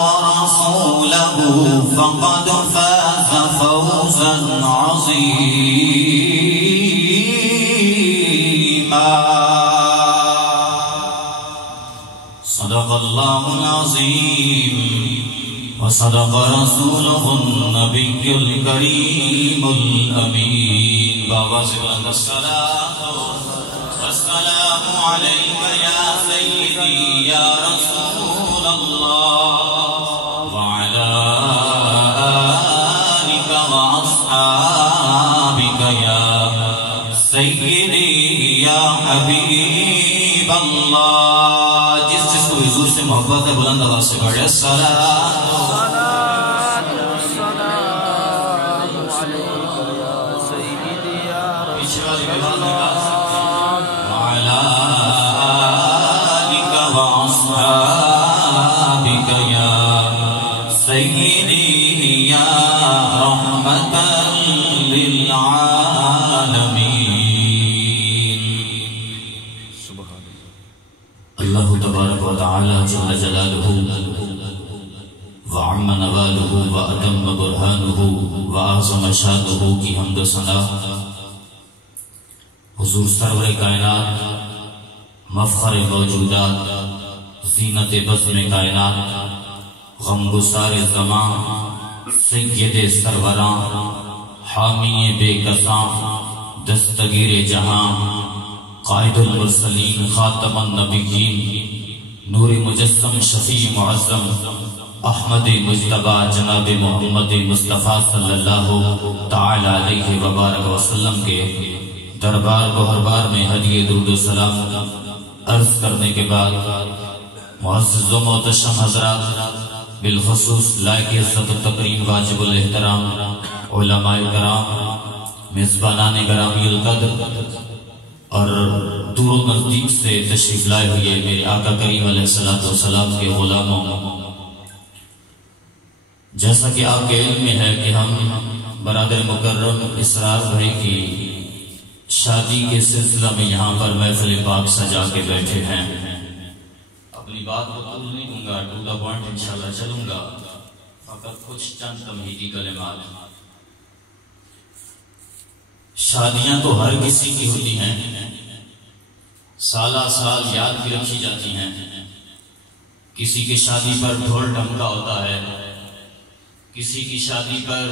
ورسوله فقد فاز فوزا عظيما. صدق الله العظيم وصدق رسوله النبي الكريم الأمين. بابا بلند الصلاة والسلام عليك يا سيدي يا رسول الله وعلى آلك وأصحابك يا سيدي يا حبيب الله. جس کو حضور سے محبت ہے بلند آواز سے پڑھے الصلاۃ اللہ تبارک و تعالی جل جلالہ وعم نوالہ وأتم برہانہ وأعظم شانہ کی حمد و ثنا حضور سرور کائنات مفخر موجودات زینت بزم کائنات غمگسار زمان سید سروران حامی بے کساں دستگیر جہاں قائد المرسلین خاتم النبیین نور مجسم شفیع معظم احمد مجتبی جناب محمد مصطفیٰ صلی اللہ تعالی علیہ وبارک وسلم کے دربار بہر بار میں ہدیہ درود و سلام عرض کرنے کے بعد معزز و محتشم حضرات بالخصوص لائق عزت و تکریم واجب الاحترام علماء کرام میزبانان گرامی القدر اور دور و نزدیک سے تشریف لائے ہوئے میرے آقا کریم علیہ السلام کے غلاموں، جیسا کہ آپ کے علم میں ہے کہ ہم برادر مکرم اسرار بھائی کی شادی کے سلسلہ میں یہاں پر محفل پاک سجا کے بیٹھے ہیں. اپنی بات کو طول نہیں دوں گا، ٹو دا پوائنٹ انشاءاللہ چلوں گا، فقط کچھ چند تمہیدی کلمات. شادیاں تو ہر کسی کی ہوتی ہیں، سالہ سال یاد بھی رکھی جاتی ہیں. کسی کی شادی پر ڈھول ڈھمکا ہوتا ہے، کسی کی شادی پر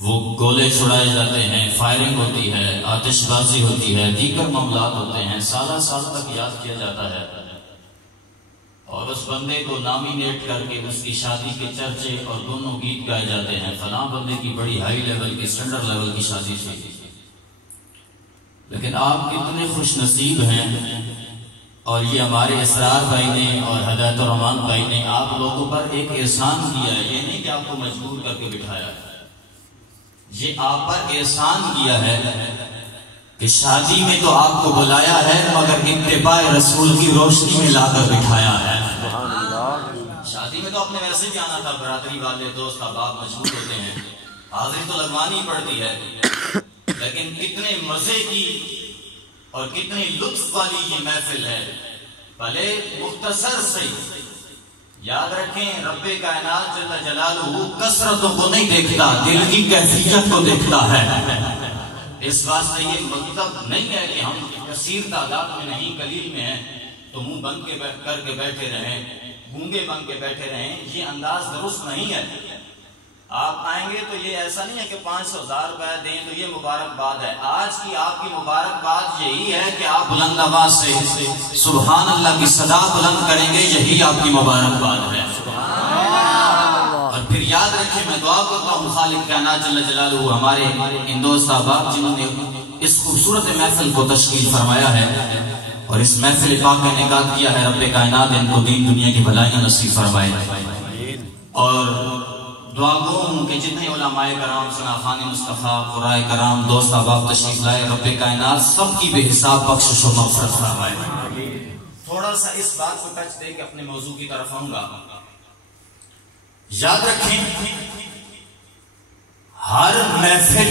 وہ گولے چھڑائے جاتے ہیں، فائرنگ ہوتی ہے، آتش بازی ہوتی ہے، دیگر معاملات ہوتے ہیں، سالہ سال تک یاد کیا جاتا ہے. اور اس بندے کو نامینیٹ کر کے اس کی شادی کے چرچے اور دونوں گیت گائے جاتے ہیں. فلاں بندے کی بڑی ہائی لیول کی سٹینڈرڈ لیول کی شادی تھی. لیکن آپ کتنے خوش نصیب ہیں، اور یہ ہمارے اسرار بھائی نے اور ہدایت الرحمان بھائی نے آپ لوگوں پر ایک احسان کیا ہے. یہ نہیں کہ آپ کو مجبور کر کے بٹھایا ہے، یہ آپ پر احسان کیا ہے کہ شادی میں تو آپ کو بلایا ہے مگر اتباع رسول کی روشنی میں لا کر بٹھایا ہے. شادی میں تو اپنے ویسے بھی آنا تھا، برادری والے دوست احباب مشہور ہوتے ہیں، حاضری تو لگوانی پڑتی ہے. لیکن کتنے مزے کی اور کتنی لطف والی یہ محفل ہے. بھلے مختصر سے یاد رکھیں، رب کائنات جل جلالہ کثرتوں کو نہیں دیکھتا، دل کی کیفیت کو دیکھتا ہے. اس واسطے یہ مطلب نہیں ہے کہ ہم کثیر تعداد میں نہیں، قلیل میں ہیں تو منہ بند کر کے بیٹھے رہیں، گونگے بن کے بیٹھے رہیں. یہ انداز درست نہیں ہے. آپ آئیں گے تو یہ ایسا نہیں ہے کہ 500,000 روپے دیں تو یہ مبارکباد ہے. آج کی آپ کی مبارکباد یہی ہے کہ آپ بلند آواز سے سبحان اللہ کی صدا بلند کریں گے، یہی آپ کی مبارکباد ہے. اور پھر یاد رکھیں، میں دعا کرتا ہوں خالق کائنات جل جلالہ ہمارے ان دوست احباب جنہوں نے اس خوبصورت محفل کو تشکیل فرمایا ہے اور اس محفل پاک کا انعقاد کیا ہے، رب کائنات ان کو دین دنیا کی بھلائیاں نصیب فرمائے. اور دعا گو ہوں کہ جتنے علماء کرام، شناخان مصطفیٰ، قرائے کرام، دوست احباب تشریف لائے، رب کائنات سب کی بے حساب بخشش و مغفرت فرمائے. تھوڑا سا اس بات کو ٹچ دے کے اپنے موضوع کی طرف آؤں گا. یاد رکھیں، ہر محفل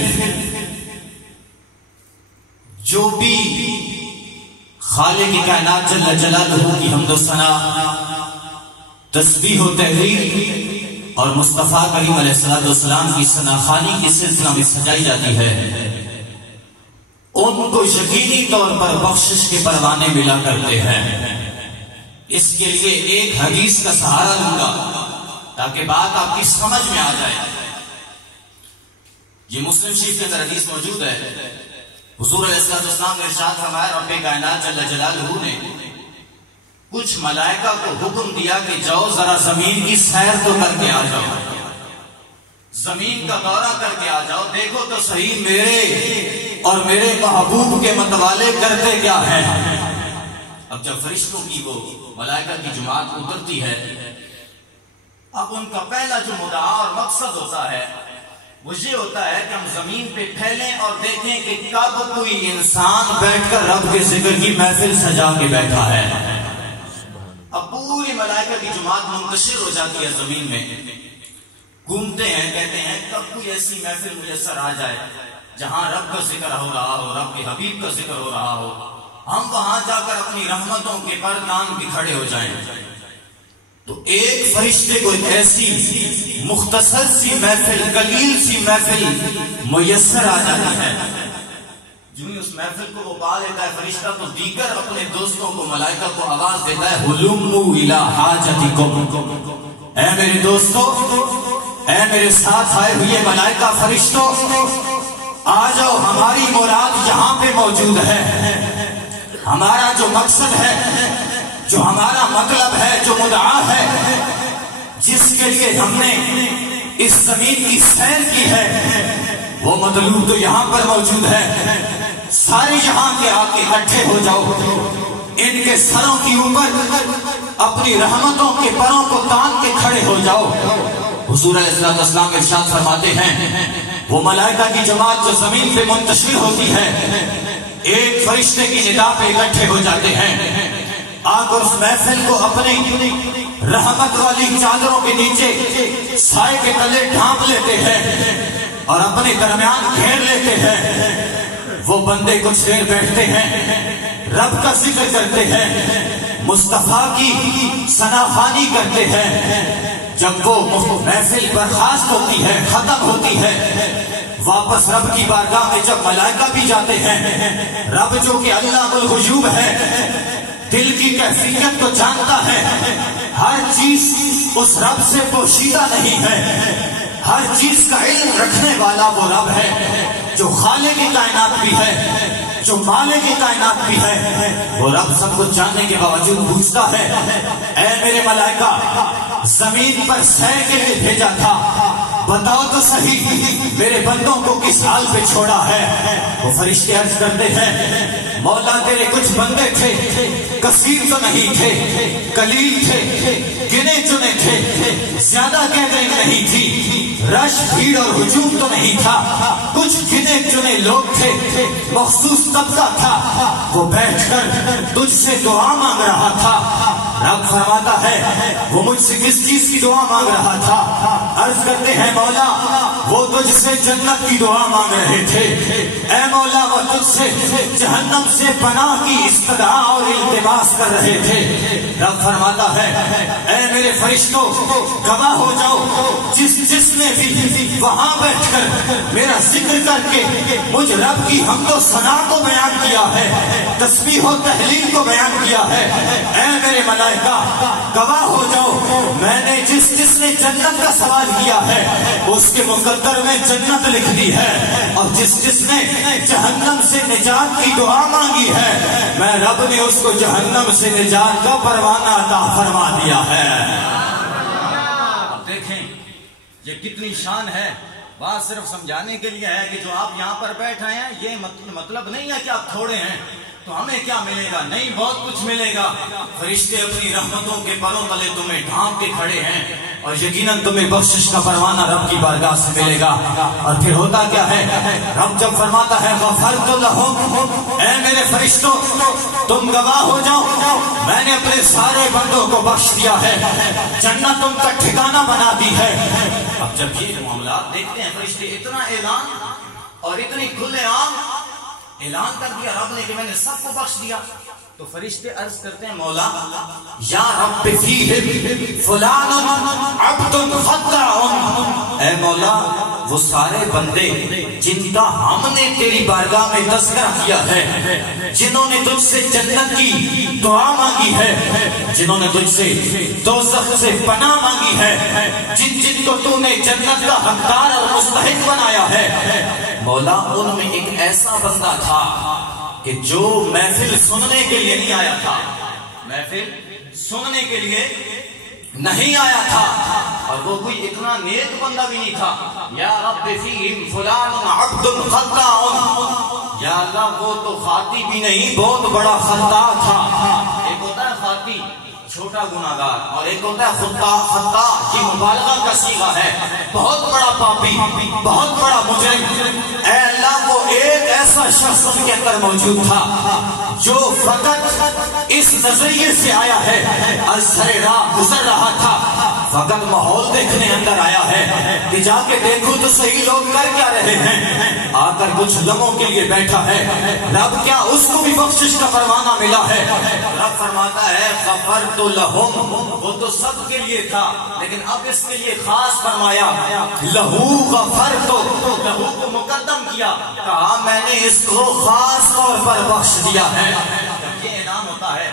جو بھی خالق کائنات جل جلالہ کی حمد و ثنا تسبیح و تحلیل اور مصطفیٰ کریم علیہ السلام کی ثناخوانی کی سلسلہ میں سجائی جاتی ہے، ان کو یقینی طور پر بخشش کے پروانے ملا کرتے ہیں۔ اس کے لیے ایک حدیث کا سہارا لوں گا تاکہ بات آپ کی سمجھ میں آ جائے۔ یہ مسلم شریف کے اندر حدیث موجود ہے، حضور علیہ السلام نے ارشاد فرمایا، رب کائنات جل جلالہ نے کچھ ملائکہ کو حکم دیا کہ جاؤ ذرا زمین کی سیر تو کر کے آ جاؤ، زمین کا دورہ کر کے آ جاؤ، دیکھو تو صحیح میرے اور میرے محبوب کے متوالے کرتے کیا ہیں۔ اب جب فرشتوں کی وہ ملائکہ کی جماعت اترتی ہے، اب ان کا پہلا جو مدعا اور مقصد ہوتا ہے وہ یہ ہوتا ہے کہ ہم زمین پہ پھیلیں اور دیکھیں کہ کب کوئی انسان بیٹھ کر رب کے ذکر کی محفل سجا کے بیٹھا ہے۔ اب پوری ملائکہ کی جماعت منتشر ہو جاتی ہے زمین میں، گھومتے ہیں، کہتے ہیں کب کوئی ایسی محفل میسر آ جائے جہاں رب کا ذکر ہو رہا ہو، رب کے حبیب کا ذکر ہو رہا ہو، ہم وہاں جا کر اپنی رحمتوں کے پر کان بھی کھڑے ہو جائیں۔ تو ایک فرشتے کو ایک ایسی مختصر سی محفل، قلیل سی محفل میسر آ جاتی ہے، جو ہی اس محفل کو وہ پا لیتا ہے فرشتہ تو دیگر اپنے دوستوں کو، ملائکہ کو آواز دیتا ہے، ہلموا الی حاجتکم، اے میرے دوستو، اے میرے ساتھ آئے ہوئے ملائکہ فرشتوں، آ جاؤ، ہماری مراد یہاں پہ موجود ہے، ہمارا جو مقصد ہے، جو ہمارا مطلب ہے، جو مدعا ہے، جس کے لیے ہم نے اس زمین کی سیر کی ہے، وہ مطلوب تو یہاں پر موجود ہے۔ سارے یہاں کے آ کے اکٹھے ہو جاؤ، ان کے سروں کے اوپر اپنی رحمتوں کے پروں کو تان کے کھڑے ہو جاؤ۔ حضور علیہ السلام ارشاد فرماتے ہیں، وہ ملائکہ کی جماعت جو زمین پہ منتشر ہوتی ہے، ایک فرشتے کی ندا پہ اکٹھے ہو جاتے ہیں، آ کر اس محفل کو اپنی رحمت والی چادروں کے نیچے سائے کے تلے ڈھانپ لیتے ہیں اور اپنے درمیان گھیر لیتے ہیں۔ وہ بندے کچھ دیر بیٹھتے ہیں، رب کا ذکر کرتے ہیں، مصطفیٰ کی ثناخوانی کرتے ہیں۔ جب وہ محفل برخاست ہوتی ہے، ختم ہوتی ہے، واپس رب کی بارگاہ میں جب ملائکہ بھی جاتے ہیں، رب جو کہ علام الغیوب ہے، دل کی کیفیت کو جانتا ہے، ہر چیز اس رب سے پوشیدہ نہیں ہے، ہر چیز کا علم رکھنے والا وہ رب ہے جو خالق کی کائنات بھی ہے، جو مالک کی کائنات بھی ہے۔ وہ رب سب کچھ جاننے کے باوجود پوچھتا ہے، اے میرے ملائکہ، زمین پر سیر کے لیے بھیجا تھا، بتاؤ تو صحیح میرے بندوں کو کس حال پہ چھوڑا ہے۔ وہ فرشتے عرض کرتے ہیں، مولا تیرے کچھ بندے تھے، کثیر تو نہیں تھے، قلیل تھے، گنے چنے تھے، زیادہ گیدرنگ نہیں تھی، رش بھیڑ اور ہجوم تو نہیں تھا، کچھ گنے چنے لوگ تھے، مخصوص طبقہ تھا، وہ بیٹھ کر تجھ سے دعا مانگ رہا تھا۔ رب فرماتا ہے، وہ مجھ سے کس چیز کی دعا مانگ رہا تھا؟ عرض کرتے ہیں، مولا وہ تجھ سے جنت کی دعا مانگ رہے تھے، اے مولا وہ تجھ سے جہنم سے پناہ کی استدعا اور التماس کر رہے تھے۔ رب فرماتا ہے، اے میرے فرشتوں، گواہ ہو جاؤ، جس نے بھی وہاں بیٹھ کر میرا ذکر کر کے مجھ رب کی حمد و ثنا کو بیان کیا ہے، تسبیح و تحلیل کو بیان کیا ہے، اے میرے ملائکہ گواہ ہو جاؤ، میں نے جس نے جنت کا سوال کیا ہے اس کے مقدر میں جنت لکھ دی ہے، اور جس نے جہنم سے نجات کی دعا مانگی ہے، میں رب نے اس کو جہنم سے نجات کا پروانہ عطا فرما دیا ہے۔ اب دیکھیں یہ کتنی شان ہے، بات صرف سمجھانے کے لیے ہے کہ جو آپ یہاں پر بیٹھے ہیں یہ مطلب نہیں ہے کہ آپ تھوڑے ہیں تو ہمیں کیا ملے گا، نہیں، بہت کچھ ملے گا۔ فرشتے اپنی رحمتوں کے پروں تلے تمہیں ڈھانپ کے کھڑے ہیں اور یقیناً تمہیں بخشش کا پروانہ رب کی بارگاہ سے ملے گا۔ اور پھر ہوتا کیا ہے، رب جب فرماتا ہے غفرت لہم، اے میرے فرشتوں تم گواہ ہو جاؤ، میں نے اپنے سارے بندوں کو بخش دیا ہے، جنت تم کا ٹھکانہ بنا دی ہے۔ اب جب یہ معاملات دیکھتے ہیں فرشتے، اتنا اعلان اور اتنی کھلے عام اعلان کر دیا رب نے کہ میں نے سب کو بخش دیا، تو فرشتے عرض کرتے ہیں مولا یا رب فیہم فلان عبد خطاء، اے مولا وہ سارے بندے جن کا ہم نے تیری بارگاہ میں تذکرہ کیا ہے، جنہوں نے تجھ سے جنت کی دعا مانگی ہے، جنہوں نے تجھ سے دوزخ سے پناہ مانگی ہے، جن جن کو تو نے جنت کا حقدار اور مستحق بنایا ہے، مولا ان میں ایک ایسا بندہ تھا کہ جو محفل سننے کے لیے نہیں آیا تھا، محفل سننے کے لیے نہیں آیا تھا، اور وہ کوئی اتنا نیک بندہ بھی نہیں تھا۔ یا رب فیہم فلان عبد خطاء، یا اللہ وہ تو خاطی بھی نہیں، بہت بڑا خطا تھا۔ ایک ہوتا ہے خاطی چھوٹا گناہگار، اور ایک ہوتا ہے خطا، یہ مبالغہ کا صیغہ ہے، بہت بڑا پاپی، بہت بڑا مجرم۔ اے اللہ وہ ایک ایسا شخص ان کے اندر موجود تھا جو فقط اس نظریے سے آیا ہے، ازہر راہ گزر رہا تھا، فقط ماحول دیکھنے اندر آیا ہے کہ جا کے دیکھو تو صحیح لوگ کر کیا رہے ہیں، آ کر کچھ لمحوں کے لیے بیٹھا ہے، رب کیا اس کو بھی بخشش کا پروانہ ملا ہے؟ رب فرماتا ہے غفرت لہم، وہ تو سب کے لیے تھا لیکن اب اس کے لیے خاص فرمایا لہو غفرت، لہو کو مقدم کیا، کہا میں نے اس کو خاص طور پر بخش دیا ہے۔ جب یہ انعام ہوتا ہے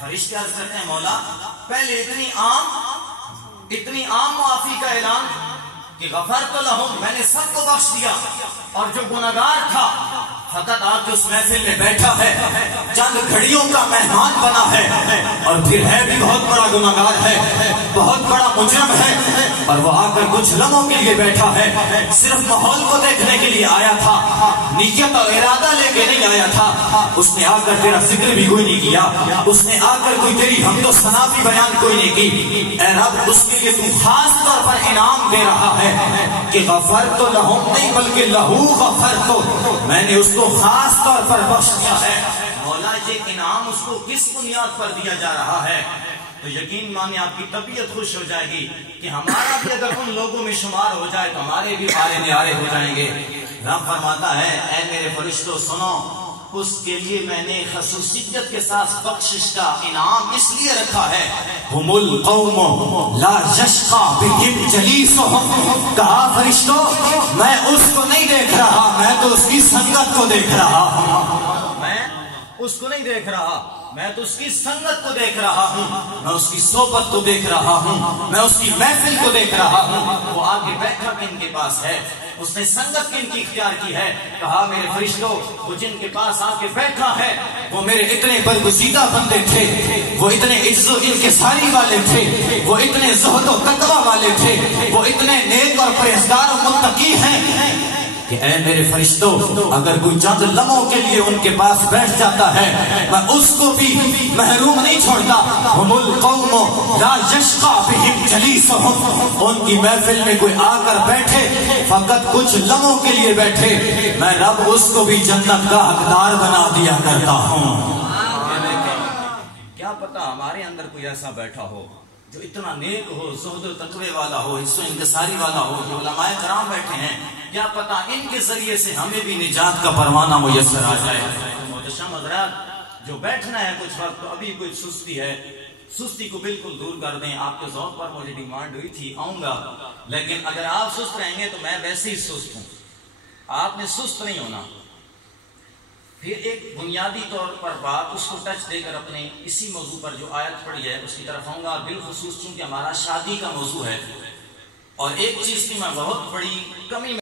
فرشتے عرض کرتے ہیں مولا پہلے اتنی عام معافی کا اعلان کہ غفرت لہم، میں نے سب کو بخش دیا، اور جو گناہگار تھا فقط آ کے اس محفل میں بیٹھا ہے، چند گھڑیوں کا مہمان بنا ہے، اور پھر ہے بھی بہت بڑا گناہگار ہے، بہت بڑا مجرم ہے، اور وہ آ کر کچھ لمحوں کے لیے بیٹھا ہے، صرف ماحول کو دیکھنے کے لیے آیا تھا، نیت اور ارادہ لے کے نہیں آیا تھا، اس نے آ کر تیرا ذکر بھی کوئی نہیں کیا، اس نے آ کر کوئی تیری حمد و ثنا بھی بیان کوئی نہیں کی، اے رب اس کے لیے تو خاص طور پر انعام دے رہا ہے کہ غفرت لہم نہیں بلکہ لہو غفرت، میں نے اس کو خاص طور پر بخش دیا ہے۔ مولا یہ انعام اس کو کس بنیاد پر دیا جا رہا ہے؟ تو یقین مانے آپ کی طبیعت خوش ہو جائے گی کہ ہمارا بھی اگر ان لوگوں میں شمار ہو جائے تو ہمارے بھی پارے نیارے ہو جائیں گے۔ رب فرماتا ہے اے میرے فرشتوں سنو، اس کے لیے میں نے خصوصیت کے ساتھ بخشش کا انعام اس لیے رکھا ہے، ہم القوم لا یشقی بہم جلیسہم، کہا فرشتوں میں اس کو نہیں دیکھ رہا، میں تو اس کی سنگت کو دیکھ رہا ہوں، میں اس کو نہیں دیکھ رہا، میں تو اس کی سنگت کو دیکھ رہا ہوں، میں اس کی صحبت کو دیکھ رہا ہوں، میں اس کی محفل کو دیکھ رہا ہوں۔ وہ آگے بیٹھا کن کے پاس ہے، اس نے سنگت کن کی اختیار کی ہے، کہا میرے فرشتوں وہ جن کے پاس آ کے بیٹھا ہے وہ میرے اتنے برگزیدہ بندے تھے، وہ اتنے عز و انکساری والے تھے، وہ اتنے زہد و تقوی والے تھے، وہ اتنے نیک اور پرہیزگار و متقی ہیں کہ اے میرے فرشتوں اگر کوئی چند لمحوں کے لیے ان کے پاس بیٹھ جاتا ہے میں اس کو بھی محروم نہیں چھوڑتا۔ ہم القوم لا یشقی بہم جلیسہم، ان کی محفل میں کوئی آ کر بیٹھے فقط کچھ لمحوں کے لیے بیٹھے، میں رب اس کو بھی جنت کا حقدار بنا دیا کرتا ہوں۔ کیا پتا ہمارے اندر کوئی ایسا بیٹھا ہو جو اتنا نیک ہو، زہد و تقوی والا ہو، عز و انکساری والا ہو، جو علماء کرام بیٹھے ہیں، کیا پتا ان کے ذریعے سے ہمیں بھی نجات کا پروانہ میسر آ جائے۔ محتشم حضرات جو بیٹھنا ہے کچھ وقت، تو ابھی کوئی سستی ہے، سستی کو بالکل دور کر دیں۔ آپ کے ذوق پر مجھے ڈیمانڈ ہوئی تھی آؤں گا، لیکن اگر آپ سست رہیں گے تو میں ویسے ہی سست ہوں، آپ نے سست نہیں ہونا۔ پھر ایک بنیادی طور پر بات اس کو ٹچ دے کر اپنے اسی موضوع پر جو آیت پڑھی ہے اس کی طرف آؤں گا، بالخصوص چونکہ ہمارا شادی کا موضوع ہے، اور ایک چیز کی میں بہت بڑی کمی